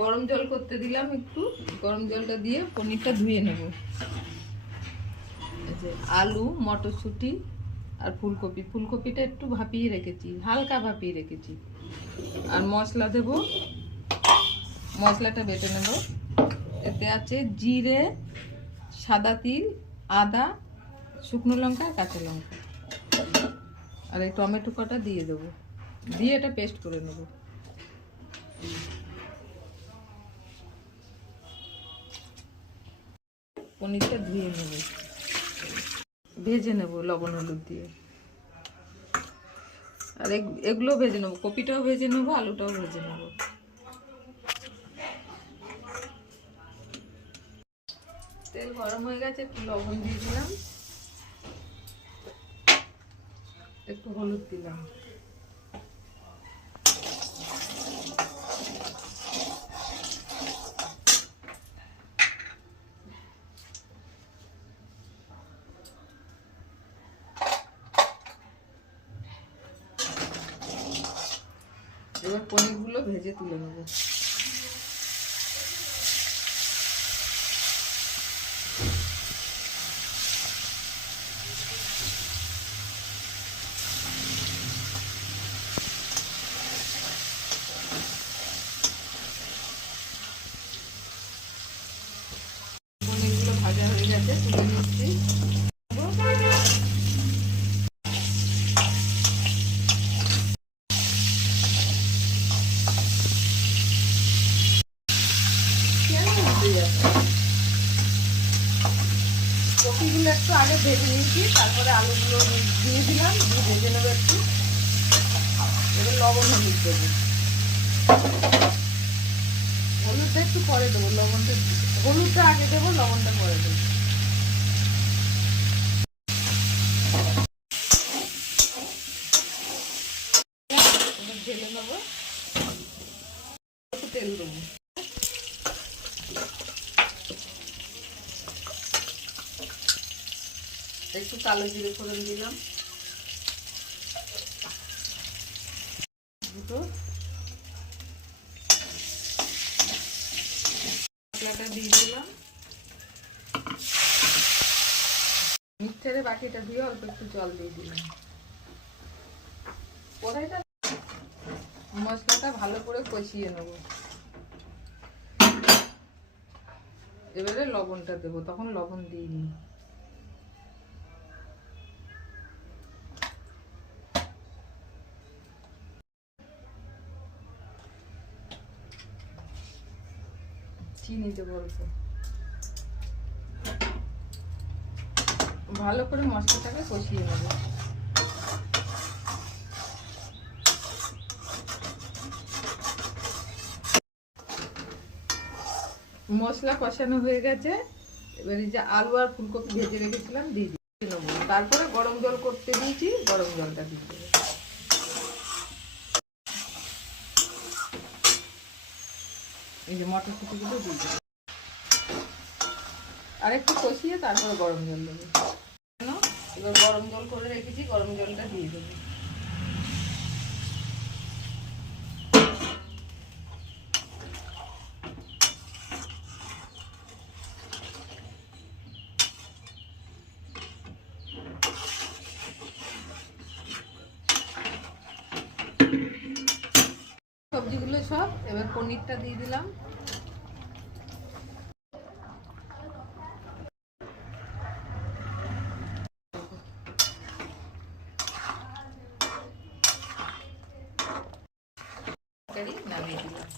গরম জল করতে দিলাম, একটু গরম জলটা দিয়ে পনিরটা ধুয়ে নেব। আলু, মটরশুঁটি আর ফুলকপি, ফুলকপিটা একটু ভাপিয়ে রেখেছি, হালকা ভাপিয়ে রেখেছি। আর মশলা দেব, মশলাটা বেটে নেব। এতে আছে জিরে, সাদা তিল, আদা, শুকনো লঙ্কা, কাঁচা লঙ্কা, আর এই টমেটো কটা দিয়ে দেবো, দিয়ে এটা পেস্ট করে নেব। পনিরটা ধুয়ে নেব, ভেজে নেব লবণ হলুদ দিয়ে। আর এগুলো ভেজে নেবো, কপিটাও ভেজে নেবো, আলুটাও ভেজে নেব। তেল গরম হয়ে গেছে, একটু লবণ দিয়ে দিলাম, একটু হলুদ দিলাম। এবার পনিরগুলো ভেজে তুলে নেব। পনিরগুলো ভাজা হয়ে গেছে, তুলে নিচ্ছি। কপিগুলো একটু আগে ভেজে নিয়েছি, তারপরে আলুগুলো দিয়ে দিলাম, দিয়ে ভেজে নেবো একটু। এবার লবণ হলুদ দেবো, হলুদটা একটু পরে দেবো, লবণটা, হলুদটা আগে দেবো, লবণটা পরে দেবো। এবার ঢেলে নেবো, একটু তেল দেবো, একটু কালো জিরে ফোড়ন দিলাম, দুটো মশলাটা দিয়ে দিলাম, মিক্সচারে বাটিটা দিয়ে অল্প একটু জল দিয়ে দিলাম। কড়াইটা, মশলাটা ভালো করে কষিয়ে নেব। এবারে লবণটা দেবো, তখন লবণ দিইনি। চিনি দেবো অল্প। ভালো করে মশলাটাকে কষিয়ে নেব। মশলা কষানো হয়ে গেছে, এবার এই যে আলু আর ফুলকপি ভেজে রেখেছিলাম দিয়ে নেবো। তারপরে গরম জল করতে দিয়েছি, গরম জলটা দিয়ে দেবো। এই যে মটরশুঁটিগুলো দিয়ে দেবো, আর একটু কষিয়ে তারপরে গরম জল দেবো। এবার গরম জল করে রেখেছি, গরম জলটা দিয়ে দেবো। সবজিগুলো সব, এবার পনিরটা দিয়ে দিলাম। নামিয়ে দিলাম।